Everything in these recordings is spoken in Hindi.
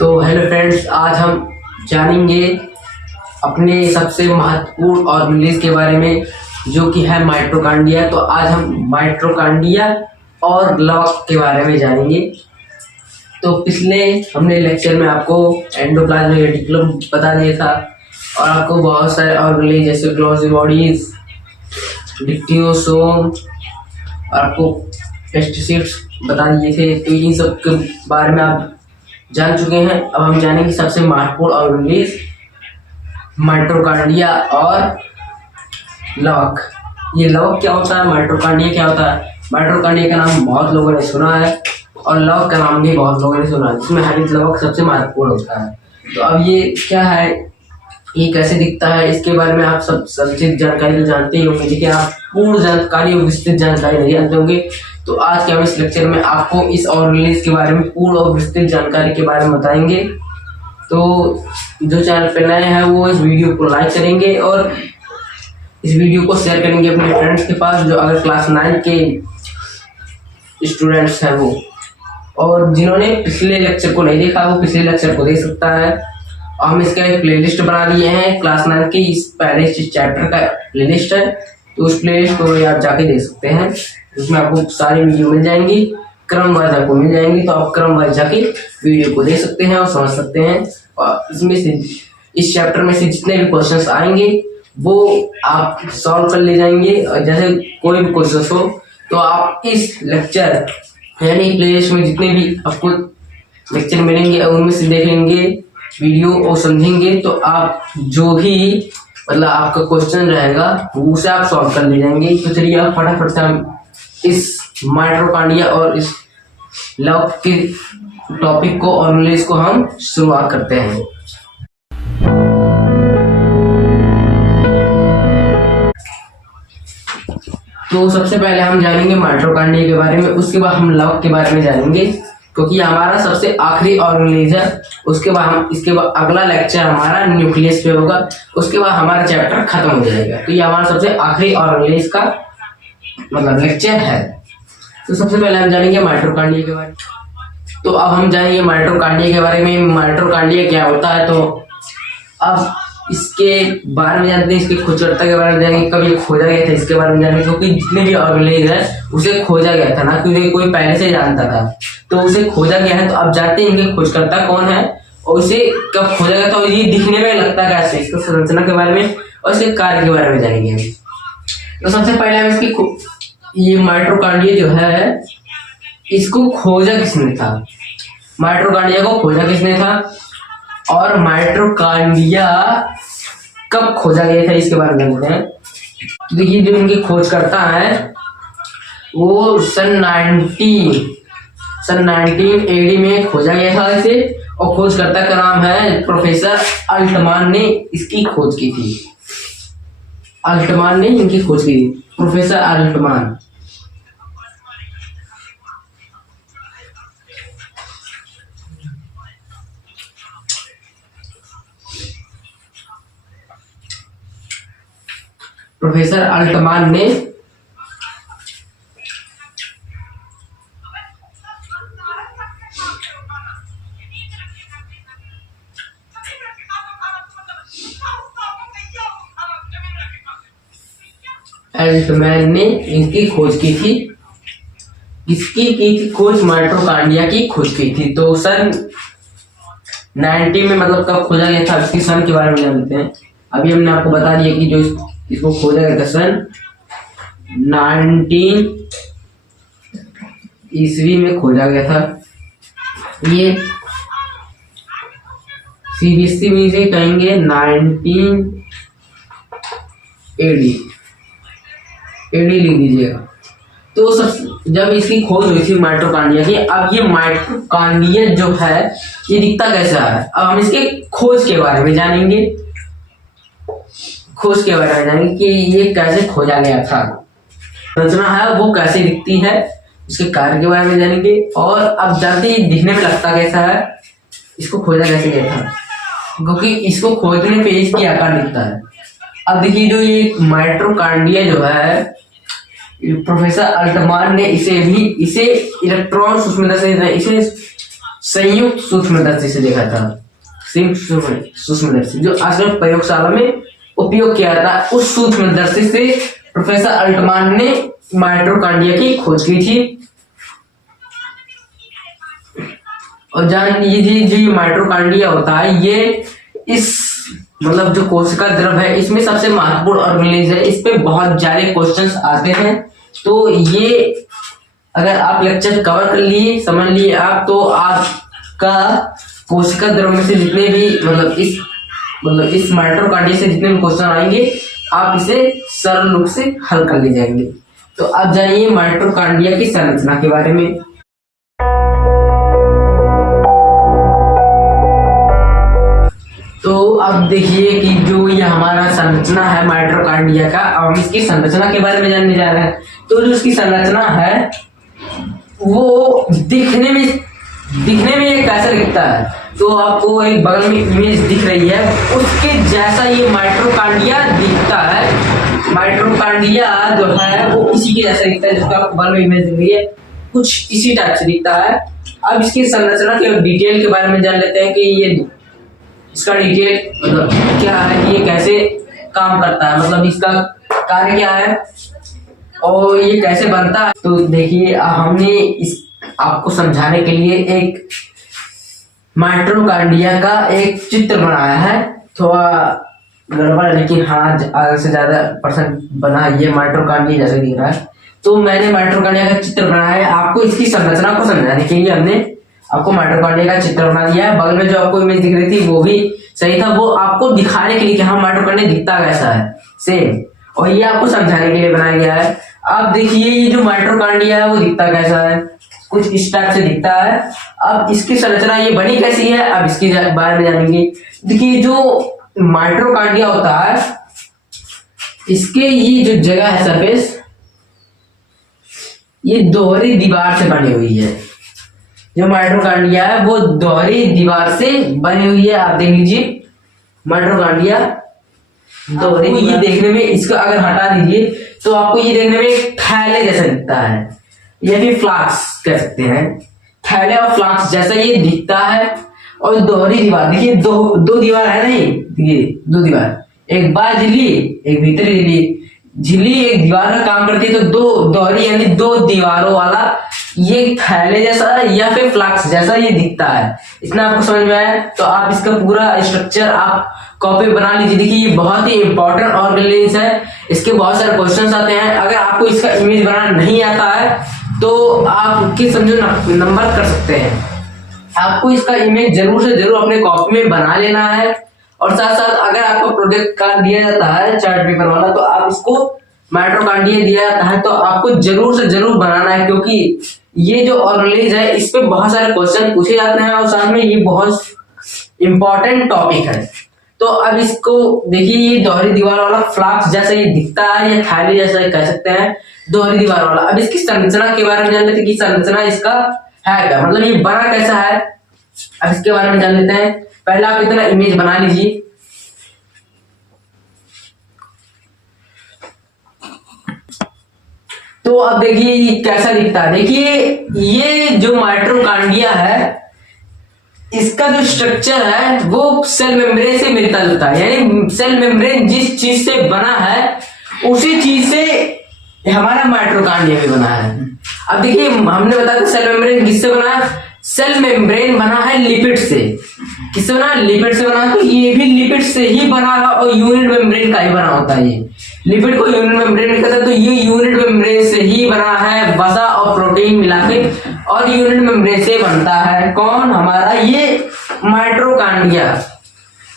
तो हेलो फ्रेंड्स, आज हम जानेंगे अपने सबसे महत्वपूर्ण ऑर्गेनेल के बारे में जो कि है माइटोकॉन्ड्रिया। तो आज हम माइटोकॉन्ड्रिया और लवक के बारे में जानेंगे। तो पिछले हमने लेक्चर में आपको एंडोप्लाज्मिक रेटिकुलम बता दिया था और आपको बहुत सारे ऑर्गेनेल जैसे ग्लोबुलर बॉडीज, डिक्टियोसोम और आपको पेस्टिसाइड्स बता दिए थे। तो इन सब के बारे में आप जान चुके हैं। अब हम जानेंगे सबसे महत्वपूर्ण ऑर्गेनेल माइटोकॉन्ड्रिया और लवक। ये लवक क्या होता है, माइटोकॉन्ड्रिया क्या होता है? माइटोकॉन्ड्रिया का नाम बहुत लोगों ने सुना है और लवक का नाम भी बहुत लोगों ने सुना है, जिसमें हरित लवक सबसे महत्वपूर्ण होता है। तो अब ये क्या है, ये कैसे दिखता है, इसके बारे में आप सब संक्षिप्त जानकारी तो जानते ही होंगे, लेकिन आप पूर्ण जानकारी और विस्तृत जानकारी नहीं जानते होंगे। तो आज के हम इस लेक्चर में आपको इस ऑर्गेनेल के बारे में पूर्ण और विस्तृत जानकारी के बारे में बताएंगे। तो जो चैनल पे नए हैं वो इस वीडियो को लाइक करेंगे और इस वीडियो को शेयर करेंगे अपने फ्रेंड्स के पास, जो अगर क्लास 9 के स्टूडेंट्स हैं वो। और जिन्होंने पिछले लेक्चर को नहीं देखा वो पिछले लेक्चर को देख सकता है। हम इसका एक प्लेलिस्ट बना दिए हैं, क्लास 9 की इस पहले इस चैप्टर का प्लेलिस्ट है। तो उस प्लेलिस्ट को आप जाके देख सकते हैं, उसमें आपको सारी वीडियो मिल जाएंगी, क्रम वाइज आपको मिल जाएंगी। तो आप क्रम वाइज जाके वीडियो को देख सकते हैं और समझ सकते हैं। और इसमें से इस चैप्टर में से जितने भी क्वेश्चंस आएंगे वो आप सॉल्व कर ले जाएंगे। और जैसे कोई भी क्वेश्चन हो तो आप इस लेक्चर यानी प्लेलिस्ट में जितने भी आपको लेक्चर मिलेंगे उनमें से देखेंगे वीडियो और समझेंगे। तो आप जो भी मतलब आपका क्वेश्चन रहेगा वो उसे आप सॉल्व कर ले जाएंगे। तो चलिए आप फटाफट से हम इस माइटोकॉन्ड्रिया और इस लवक के टॉपिक को ऑर्गेनेल को हम शुरुआत करते हैं। तो सबसे पहले हम जानेंगे माइटोकॉन्ड्रिया के बारे में, उसके बाद हम लवक के बारे में जानेंगे, क्योंकि हमारा सबसे आखिरी ऑर्गेनेल है। उसके बाद हम इसके बाद अगला लेक्चर हमारा न्यूक्लियस पे होगा, उसके बाद हमारा चैप्टर खत्म हो जाएगा। तो ये हमारा सबसे आखिरी ऑर्गेनेल का मतलब लेक्चर है। तो सबसे पहले हम जानेंगे माइटोकॉन्ड्रिया के बारे में। तो अब हम जानेंगे माइटोकॉन्ड्रिया के बारे में, माइटोकॉन्ड्रिया क्या होता है। तो अब इसके बारे में जानते हैं, इसकी खोजकर्ता के बारे में जानेंगे, कब ये खोजा गया था इसके बारे में जानेंगे, क्योंकि जितने भी ऑर्गेनेल है उसे खोजा गया था ना, क्योंकि कोई पहले से जानता था तो उसे खोजा गया है। तो अब जानते हैं इनके खोजकर्ता कौन है और उसे कब खोजा गया था और ये दिखने में लगता कैसे, इसका संरचना के बारे में और इसके कार्य के बारे में जानेंगे। तो सबसे पहले हम इसकी ये माइटोकॉन्ड्रिया जो है इसको खोजा किसने था, माइटोकॉन्ड्रिया को खोजा किसने था और माइटोकॉन्ड्रिया कब खोजा गया था इसके बारे में जानते हैं। तो देखिए जो इनके खोजकर्ता है वो सन 19 एडी में खोजा गया था इसे, और खोजकर्ता का नाम है प्रोफेसर अल्टमान ने इसकी खोज की थी। अल्टमान ने इनकी खोज की थी, प्रोफेसर अल्टमान। प्रोफेसर अल्टमान ने इनकी खोज की थी। इसकी की थी खोज, माइटोकॉन्ड्रिया की खोज की थी। तो सन 90 में मतलब कब खोजा गया था इसकी सन के बारे में जानते हैं। अभी हमने आपको बता दिया कि जो इसको खोजा गया था सन 19 ईस्वी में खोजा गया था। ये सीबीएसई में से कहेंगे 19 एडी लिख दीजिएगा। तो सब जब इसकी खोज हुई थी माइटोकॉन्ड्रिया की, अब ये माइटोकॉन्ड्रिया जो है ये दिखता कैसा है, अब हम इसके खोज के बारे में जानेंगे। खोज के बारे में जानेंगे कि ये कैसे खोजा गया था, संरचना है वो कैसे दिखती है, इसके कार्य के बारे में जानेंगे। और अब जानते हैं दिखने में लगता कैसा है, इसको खोजा कैसे गया था, क्योंकि इसको खोजने पे इसकी आकार दिखता है। अब देखिए जो ये माइटोकॉन्ड्रिया जो है प्रोफेसर अल्टमान ने इसे इलेक्ट्रॉन्स उसमें इसे संयुक्त सूक्ष्मदर्शी से देखा था। संयुक्त सूक्ष्मदर्शी जो आजकल प्रयोगशाला में उपयोग किया था, उस सूक्ष्मदर्शी से प्रोफेसर अल्टमान ने माइटोकॉन्ड्रिया की खोज की थी। और जान लीजिए जो ये माइटोकॉन्ड्रिया होता है, ये इस मतलब जो कोशिका द्रव है इसमें सबसे महत्वपूर्ण ऑर्गेनेल है। इस पे बहुत ज्यादा क्वेश्चंस आते हैं, तो ये अगर आप लेक्चर कवर कर लिए, समझ लिए आप, तो आपका कोशिका द्रव में से जितने भी मतलब इस माइटोकॉन्ड्रिया से जितने भी क्वेश्चन आएंगे आप इसे सरल रूप से हल कर ले जाएंगे। तो अब जानिए माइटोकॉन्ड्रिया की संरचना के बारे में। तो अब देखिए कि जो ये हमारा संरचना है माइटोकॉन्ड्रिया का, अब हम इसकी संरचना के बारे में जानने जा रहे हैं। तो जो इसकी संरचना है वो दिखने में ये कैसा दिखता है, तो आपको एक बगल में इमेज दिख रही है, उसके जैसा ये माइटोकॉन्ड्रिया दिखता है। माइटोकॉन्ड्रिया जो है वो इसी के जैसा दिखता है, जिसको आपको बगल में इमेज दिख रही है, कुछ इसी टाइप से दिखता है। अब इसकी संरचना के डिटेल के बारे में जान लेते हैं कि ये इसका डिटेल मतलब क्या है, कि ये कैसे काम करता है, मतलब इसका कार्य क्या है और ये कैसे बनता है। तो देखिए हमने इस आपको समझाने के लिए एक माइटोकॉन्ड्रिया का एक चित्र बनाया है। थोड़ा गड़बड़ है लेकिन हाँ आधा से ज्यादा परसेंट बना, ये माइटोकॉन्ड्रिया जैसे दिख रहा है। तो मैंने माइटोकॉन्ड्रिया का चित्र बनाया है, आपको इसकी संरचना को समझाने के लिए हमने आपको माइटोकॉन्ड्रिया का चित्र बना दिया है। बगल में जो आपको इमेज दिख रही थी वो भी सही था, वो आपको दिखाने के लिए कि हाँ माइटोकॉन्ड्रिया दिखता कैसा है सेम, और ये आपको समझाने के लिए बनाया गया है। अब देखिए ये जो माइटोकॉन्ड्रिया है वो दिखता कैसा है, कुछ इस टाइप से दिखता है। अब इसकी संरचना ये बनी कैसी है, अब इसके बारे में जानेंगे। देखिए जो माइटोकॉन्ड्रिया होता है, इसके ये जो जगह है सरफेस, ये दोहरी दीवार से बनी हुई है। जो माइटोकॉन्ड्रिया है वो दोहरी दीवार से बनी हुई है। आप देख लीजिए माइटोकॉन्ड्रिया दोहरी, ये देखने में, इसको अगर हटा दीजिए तो आपको ये देखने में एक थैले जैसा दिखता है, या फिर फ्लास्क कह सकते हैं। थैले और फ्लास्क जैसा ये दिखता है। और दोहरी दीवार देखिए, दो दीवार है नहीं, देखिए दो दीवार, एक बाहर झिल्ली एक भीतरी झिल्ली। झिल्ली एक दीवार का काम करती है, तो दो दोहरी यानी दो दीवारों वाला ये थैले जैसा या फिर फ्लास्क जैसा ये दिखता है। इतना आपको समझ में आया, तो आप इसका पूरा स्ट्रक्चर आप कॉपी बना लीजिए। देखिए ये बहुत ही इंपॉर्टेंट ऑर्गेनेल्स है, इसके बहुत सारे क्वेश्चंस आते हैं। अगर आपको इसका इमेज बनाना नहीं आता है तो आप किस समझो नंबर कर सकते हैं। आपको इसका इमेज जरूर से जरूर अपने कॉपी में बना लेना है। और साथ साथ अगर आपको प्रोजेक्ट कार्ड दिया जाता है चार्ट पेपर वाला, तो आप इसको माइटोकॉन्ड्रिया दिया जाता है तो आपको जरूर से जरूर बनाना है, क्योंकि ये जो ऑर्गेनेल्स है इस पे बहुत सारे क्वेश्चन पूछे जाते हैं और साथ में ये बहुत इंपॉर्टेंट टॉपिक है। तो अब इसको देखिए, ये दोहरी दीवार वाला फ्लास्क जैसा ये दिखता है, या थैली जैसा कह सकते हैं, दोहरी दीवार वाला। अब इसकी संरचना के बारे में जान लेते हैं कि संरचना इसका है क्या, मतलब ये बना कैसा है। अब इसके बारे में जान लेते हैं। पहले आप इतना इमेज बना लीजिए। तो अब देखिए ये कैसा दिखता है। देखिए ये जो माइटोकॉन्ड्रिया है, इसका जो स्ट्रक्चर है वो सेल मेम्ब्रेन से मिलता जुलता है, यानी सेल मेम्ब्रेन जिस चीज से बना है उसी चीज से हमारा माइटोकॉन्ड्रिया भी बना है। अब देखिए हमने बताया सेल मेम्ब्रेन किससे बना है, सेल मेम्ब्रेन बना है लिपिड से। किससे बना है, लिपिड से बना है। तो ये भी लिपिड से ही बना है और यूनिट मेम्ब्रेन का ही बना होता है। ये लिपिड को यूनिट मेम्ब्रेन कहते हैं, तो ये यूनिट मेम्ब्रेन से ही बना है, वसा और प्रोटीन मिला के, और यूनिट मेम्ब्रेन से बनता है कौन, हमारा ये माइटोकॉन्ड्रिया।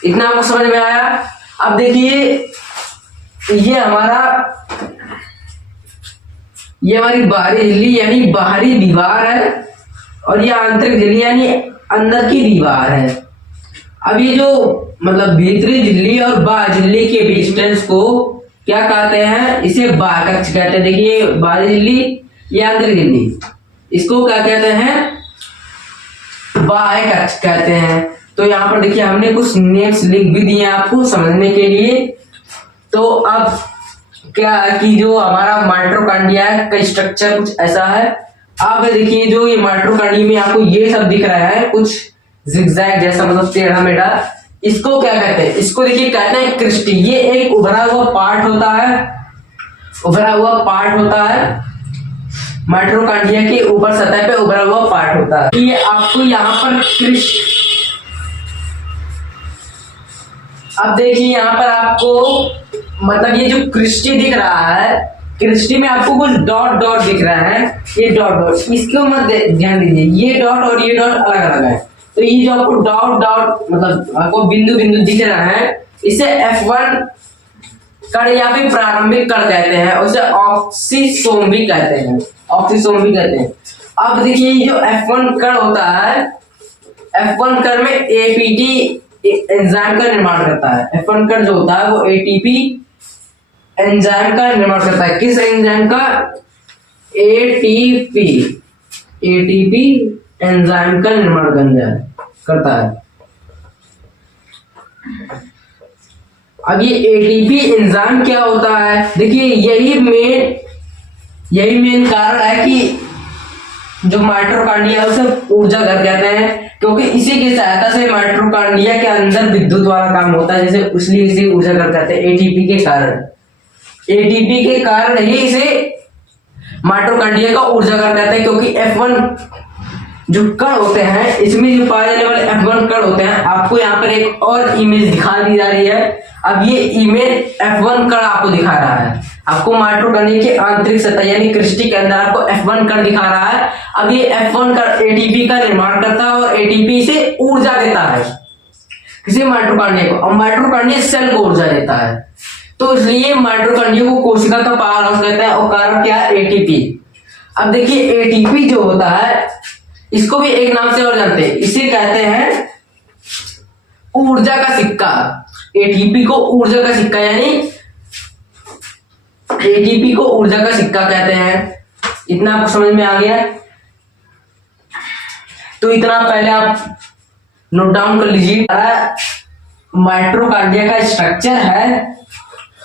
इतना आपको समझ में आया। अब देखिए ये हमारी बाहरी झिल्ली यानी बाहरी दीवार है, और ये आंतरिक झिल्ली यानी अंदर की दीवार है। अब ये जो मतलब भीतरी झिल्ली और बाह्य झिल्ली के डिस्टेंस को क्या कहते हैं, इसे बाह्य कक्ष कहते हैं। देखिए बाहरी झिल्ली, ये आंतरिक झिल्ली, इसको क्या कहते हैं, बाह्य कक्ष कहते हैं। तो यहाँ पर देखिए हमने कुछ नेम्स लिख भी दिए आपको समझने के लिए। तो अब क्या कि जो हमारा माइटोकॉन्ड्रिया का स्ट्रक्चर कुछ ऐसा है। अब देखिए जो ये माइटोकॉन्ड्रिया में आपको ये सब दिख रहा है कुछ जिगजैग जैसा, मतलब टेढ़ा मेढ़ा, इसको क्या कहते हैं? इसको देखिए कहते हैं क्रिस्टी। ये एक उभरा हुआ पार्ट होता है, उभरा हुआ पार्ट होता है माइटोकॉन्ड्रिया के ऊपर सतह पे उभरा हुआ पार्ट होता है। ये आपको यहाँ पर अब देखिए यहाँ पर आपको मतलब ये जो क्रिस्टी दिख रहा है, क्रिस्टी में आपको कुछ डॉट डॉट दिख रहा है, ये डॉट डॉट, इसको मत ध्यान दीजिए, ये डॉट और ये डॉट अलग अलग है। तो ये जो आपको डॉट डॉट मतलब आपको बिंदु बिंदु दिख रहा है, इसे F1 कण या फिर प्रारंभिक कण कहते हैं, उसे ऑक्सीसोम भी कहते हैं, ऑक्सीसोम भी कहते हैं। अब देखिए जो F1 कण होता है, F1 कण में एपीटी एंजाइम का निर्माण करता है। F1 कण जो होता है वो एटीपी एंजाइम का निर्माण करता है। किस एंजाइम का? एटीपी, एटीपी एंजाइम का निर्माण करता है। अब ये एटीपी एंजाइम क्या होता है? देखिए यही मेन कारण है कि जो माइटोकॉन्ड्रिया उसे ऊर्जा घर कहते हैं, क्योंकि इसी की सहायता से माइटोकॉन्ड्रिया के अंदर विद्युत वाला काम होता है, जैसे इसलिए इसे ऊर्जा घर कहते हैं एटीपी के कारण। एटीपी के कारण ही इसे माइटोकॉन्ड्रिया का ऊर्जा घर कहते हैं, क्योंकि F1 जो कण होते हैं, इसमें जो पाए जाने वाले F1 कण होते हैं, आपको यहाँ पर एक और इमेज दिखा दी जा रही है। अब ये इमेज F1 कण आपको दिखा रहा है, आपको माइटोकॉन्ड्रिया की आंतरिक सतह यानी क्रिस्टी के अंदर आपको F1 कण दिखा रहा है। अब ये F1 कण एटीपी का निर्माण करता है और एटीपी से ऊर्जा देता है किसी माइटोकॉन्ड्रिया को, और माइटोकॉन्ड्रिया सेल को ऊर्जा देता है। तो इसलिए माइटोकॉन्ड्रिया को कोशिका का पावर हाउस कहते हैं, और कारण क्या है? एटीपी। अब देखिए एटीपी जो होता है, इसको भी एक नाम से और जानते हैं, इसे कहते हैं ऊर्जा का सिक्का। एटीपी को ऊर्जा का सिक्का यानी एटीपी को ऊर्जा का सिक्का कहते हैं। इतना आपको समझ में आ गया? तो इतना पहले आप नोट डाउन कर लीजिए। माइटोकॉन्ड्रिया का स्ट्रक्चर है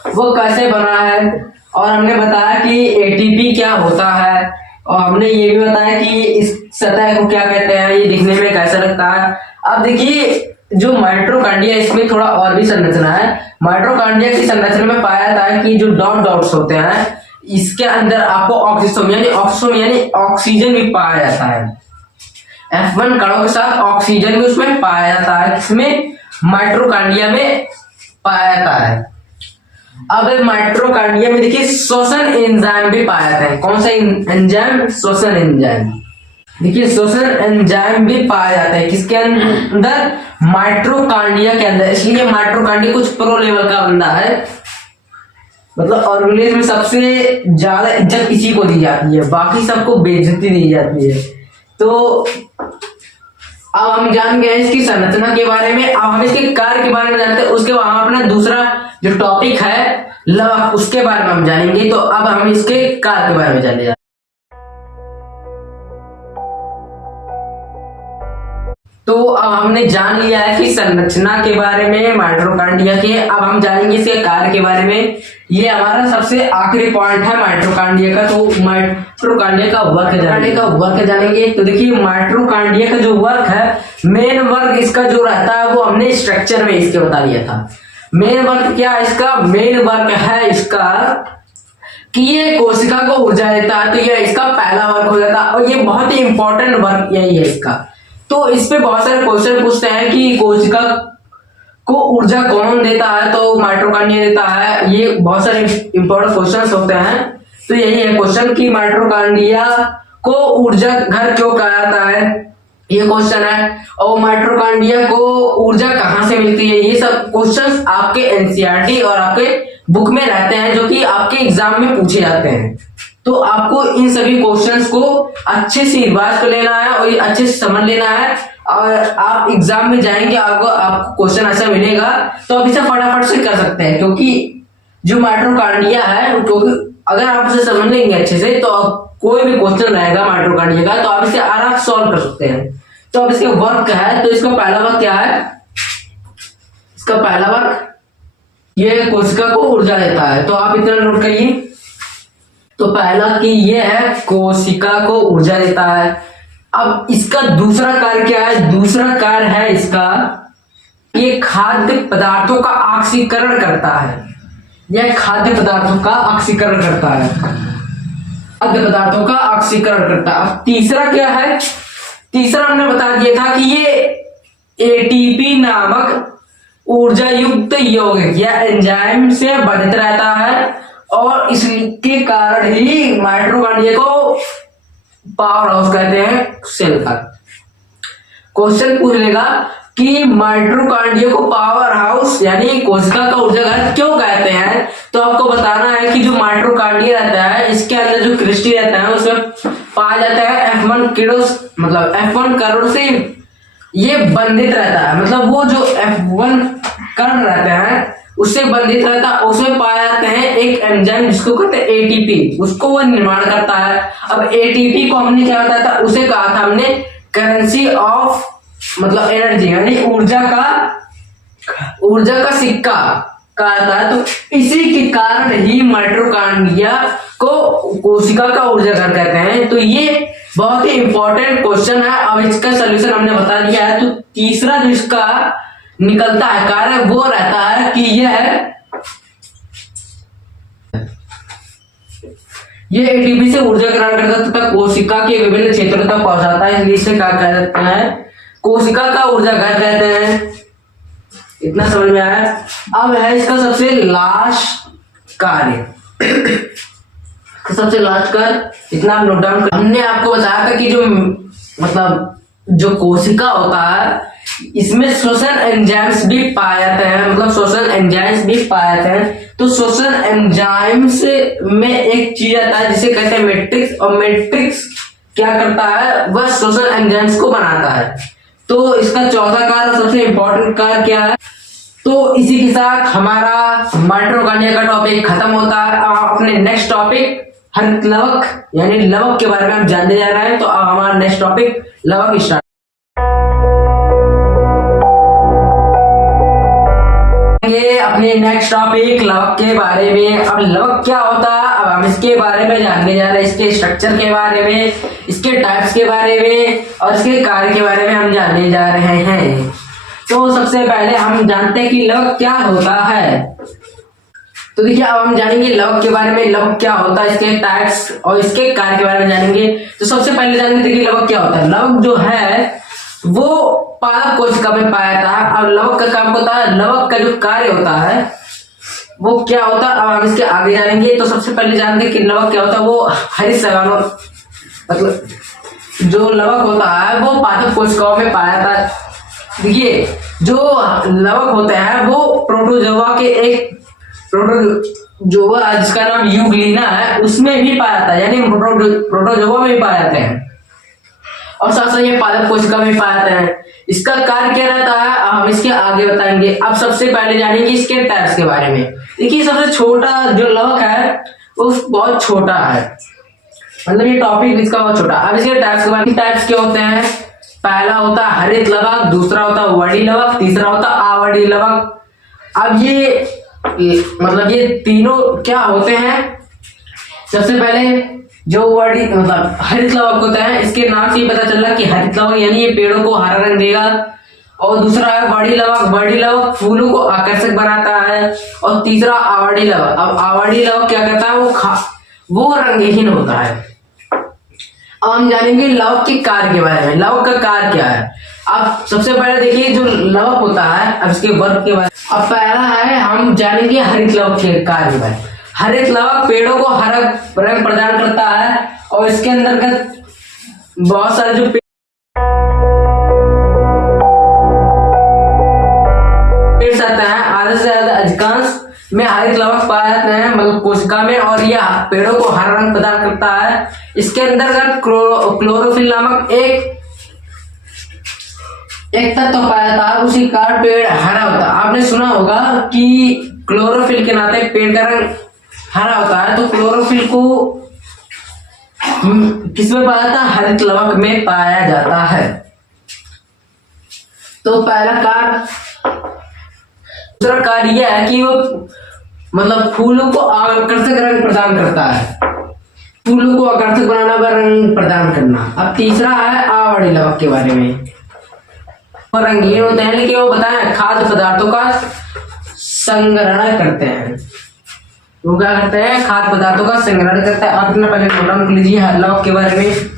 वो कैसे बना है, और हमने बताया कि एटीपी क्या होता है, और हमने ये भी बताया कि इस सतह को क्या कहते हैं, ये दिखने में कैसा लगता है। अब देखिए जो माइटोकॉन्ड्रिया, इसमें थोड़ा और भी संरचना है। माइटोकॉन्ड्रिया की संरचना में पाया जाता है कि जो डॉट डॉट्स होते हैं, इसके अंदर आपको ऑक्सीसोम यानी ऑक्सीजन भी पाया जाता है। F1 कणों के साथ ऑक्सीजन भी उसमें पाया जाता है, इसमें माइटोकॉन्ड्रिया में पाया जाता है। अब माइटोकॉन्ड्रिया में देखिए श्वसन एंजाइम भी पाया जाता है। कौन सा एंजाइम? श्वसन एंजाइम। देखिए श्वसन एंजाइम भी पाया जाता है किसके अंदर? माइटोकॉन्ड्रिया के अंदर। इसलिए माइटोकॉन्ड्रिया कुछ प्रो लेवल का बंदा है, मतलब ऑर्गेनिज्म में सबसे ज्यादा इज्जत इसी को दी जाती है, बाकी सबको बेइज्जती दी जाती है। तो अब हम जान गए इसकी संरचना के बारे में, अब हम इसके कार्य के बारे में जानते हैं। उसके बाद हम अपना दूसरा जो टॉपिक है लवक, उसके बारे में हम जानेंगे। तो अब हम इसके कार्य के बारे में जानेंगे। तो अब हमने जान लिया है कि संरचना के बारे में माइटोकॉन्ड्रिया के, अब हम जानेंगे इसके कार्य के बारे में। ये हमारा सबसे आखिरी पॉइंट है माइटोकॉन्ड्रिया का। तो माइटोकॉन्ड्रिया का वर्क जानेंगे। तो देखिए माइटोकॉन्ड्रिया का जो वर्क है, मेन वर्क इसका जो रहता है वो हमने स्ट्रक्चर में इसके बता दिया था। मेन वर्क क्या है इसका? मेन वर्क है इसका कि ये कोशिका को ऊर्जा देता है, तो ये इसका पहला वर्क हो जाता है, और ये बहुत ही इंपॉर्टेंट वर्क यही है इसका। तो इस पे बहुत सारे क्वेश्चन पूछते हैं कि कोशिका को ऊर्जा कौन देता है? तो माइटोकॉन्ड्रिया देता है। ये बहुत सारे इंपॉर्टेंट क्वेश्चंस होते हैं। तो यही है क्वेश्चन कि माइटोकॉन्ड्रिया को ऊर्जा घर क्यों कहा जाता है, ये क्वेश्चन है। और माइटोकॉन्ड्रिया को ऊर्जा कहाँ से मिलती है, ये सब क्वेश्चंस आपके एनसीईआरटी और आपके बुक में रहते हैं, जो कि आपके एग्जाम में पूछे जाते हैं। तो आपको इन सभी क्वेश्चंस को अच्छे से रिवाइज कर लेना है और अच्छे से समझ लेना है, और आप एग्जाम में जाएंगे आपको क्वेश्चन ऐसा मिलेगा तो आप इसे फटाफट से कर सकते हैं। क्योंकि जो माइटोकॉन्ड्रिया है, क्योंकि अगर आप इसे समझ लेंगे अच्छे से तो कोई भी क्वेश्चन रहेगा माइटोकॉन्ड्रिया का तो आप इसे आराम से सॉल्व कर सकते हैं। तो अब इसके वर्क है, तो इसका पहला वर्क क्या है? इसका पहला वर्क ये कोशिका को ऊर्जा देता है। तो आप इतना नोट करिए। तो पहला कि ये है कोशिका को ऊर्जा देता है। अब इसका दूसरा कार्य क्या है? दूसरा कार्य है इसका, ये खाद्य पदार्थों का ऑक्सीकरण करता है। यह खाद्य पदार्थों का ऑक्सीकरण करता है, खाद्य पदार्थों का ऑक्सीकरण करता है। अब तीसरा क्या है? तीसरा हमने बता दिया था कि ये एटीपी नामक ऊर्जा युक्त यौगिक या एंजाइम से बंधित रहता है और इसके कारण ही माइटोकॉन्ड्रिया को पावर हाउस कहते हैं सेल का। क्वेश्चन पूछ लेगा कि माइटोकॉन्ड्रिया को पावर हाउस यानी कोशिका का ऊर्जा घर क्यों कहते हैं, तो आपको बताना है कि जो माइटोकॉन्ड्रिया रहता है इसके अंदर जो क्रिस्टी रहता है उसमें पाया जाता है F1 किडोस, मतलब F1 कण से ये बंधित रहता है। मतलब वो जो F1 कण रहते हैं उससे बंधित रहता है, उसमें पाए जाते हैं एक एंजाइम जिसको कहते हैं एटीपी, उसको वो निर्माण करता है। अब एटीपी को हमने क्या बताया था? उसे कहा था हमने करेंसी ऑफ मतलब एनर्जी, यानी ऊर्जा का सिक्का कहा था। तो इसी के कारण ही माइटोकॉन्ड्रिया को कोशिका का ऊर्जा घर कहते हैं। तो ये बहुत ही इंपॉर्टेंट क्वेश्चन है। अब इसका सोल्यूशन हमने बता दिया है। तो तीसरा जो इसका निकलता है कार्य वो रहता है कि ये एटीपी से ऊर्जा ग्रहण करता है तथा कोशिका के विभिन्न क्षेत्रों तक पहुंचाता है, इसलिए इसे क्या कहते हैं? कोशिका का ऊर्जा घर कहते हैं। इतना समझ में आया? अब है इसका सबसे लास्ट कार्य। सबसे लास्ट कार्य इतना आप नोट डाउन कर। हमने आपको बताया था कि जो मतलब जो कोशिका होता है इसमें श्वसन एंजाइम्स भी पाए जाते हैं, मतलब श्वसन एंजाइम्स भी पाए जाते हैं। तो श्वसन एंजाइम्स में एक चीज आता है जिसे कहते हैं मैट्रिक्स, और मैट्रिक्स क्या करता है? वह श्वसन एंजाइम्स को बनाता है। तो इसका चौथा कार्य सबसे इंपॉर्टेंट कार्य क्या है? तो इसी के साथ हमारा माइटोकॉन्ड्रिया का टॉपिक खत्म होता है। अपने नेक्स्ट टॉपिक हरित लवक यानी लवक के बारे में हम जानने जा रहे हैं। तो अब हमारा नेक्स्ट टॉपिक लवक स्टार्ट। अपने नेक्स्ट टॉपिक लवक के बारे में। अब लवक क्या होता है? अब हम इसके बारे में जानने जा रहे हैं, इसके स्ट्रक्चर के बारे में, इसके टाइप्स के बारे में और इसके कार्य के बारे में हम जानने जा रहे हैं। तो सबसे पहले हम जानते हैं कि लवक क्या होता है। तो देखिए अब हम जानेंगे लवक के बारे में, लवक क्या होता है, इसके टाइप्स और इसके कार्य के बारे में जानेंगे। तो सबसे पहले जानेंगे कि लवक क्या होता है। लवक जो है वो पादप कोशिका में पाया जाता है। अब लवक का काम होता है, लवक का जो कार्य होता है वो क्या होता है, अब हम इसके आगे जानेंगे। तो सबसे पहले जानते हैं कि लवक क्या होता है। वो हरित सगानो मतलब जो लवक होता है वो पादप कोशिकाओं में पाया जाता है। देखिए जो लवक होते हैं वो प्रोटोजोआ के एक प्रोटोजोआ जिसका नाम यूग्लिना है उसमें भी पाया जाता है, यानी प्रोटोजोआ में भी पाए जाते हैं और साथ साथ ये पादप कोशिका में पाए जाते हैं। इसका कार्य क्या रहता है हम इसके आगे बताएंगे। अब सबसे पहले जानेंगे इसके टाइप्स के बारे में। देखिए सबसे छोटा जो लवक है वो बहुत छोटा है, मतलब ये टॉपिक इसका बहुत छोटा। अब इसके टाइप्स के बारे में। टाइप्स क्या होते हैं? पहला होता है हरित लवक, दूसरा होता है वडी लवक, तीसरा होता है आवडी लवक। अब ये मतलब ये तीनों क्या होते हैं? सबसे पहले जो वडी मतलब हरित लवक होता है, इसके नाम से ही पता चल रहा है कि हरित लवक यानी ये पेड़ों को हरा रंग देगा। और दूसरा है वडी लवक, वडी लवक फूलों को आकर्षक बनाता है। और तीसरा आवडी लवक। अब आवडी लवक क्या करता है? वो रंगहीन होता है। अब हम जानेंगे लवक के कार्य के बारे में। लवक का कार्य क्या है? अब सबसे पहले देखिए जो लवक होता है, अब इसके वर्ग के बारे में। अब पहला है हम जानेंगे हरित लवक के कार्य के बारे में। हरित लवक पेड़ों को हरा रंग प्रदान करता है और इसके अंतर्गत बहुत सारे जो पेड़ आते हैं आधे से ज्यादा अधिकांश में हरित लवक पाए जाते हैं, मतलब कोशिका में, और यह पेड़ों को हरा रंग प्रदान करता है। इसके अंतर्गत क्लोरोफिल नामक एक तत्व पाया जाता है, उसी कारण पेड़ हरा होता है। आपने सुना होगा कि क्लोरोफिल के नाते पेड़ का रंग हरा होता है। तो क्लोरोफिल को किसमें पाया जाता है? हरित लवक में पाया जाता है। तो पहला कार्य। दूसरा कार्य यह है कि वो मतलब फूलों को आकर्षक रंग प्रदान करता है। फूलों को आकर्षक बनाना व रंग प्रदान करना। अब तीसरा है आवड़ी लवक के बारे में। और रंगीन होते हैं लेकिन वो बताएं खाद्य पदार्थों का संग्रहण करते हैं। वो क्या करते हैं? खाद्य पदार्थों का संग्रहण करते हैं। आप अपना पहले नोट डाउन कर लीजिए लवक के बारे में।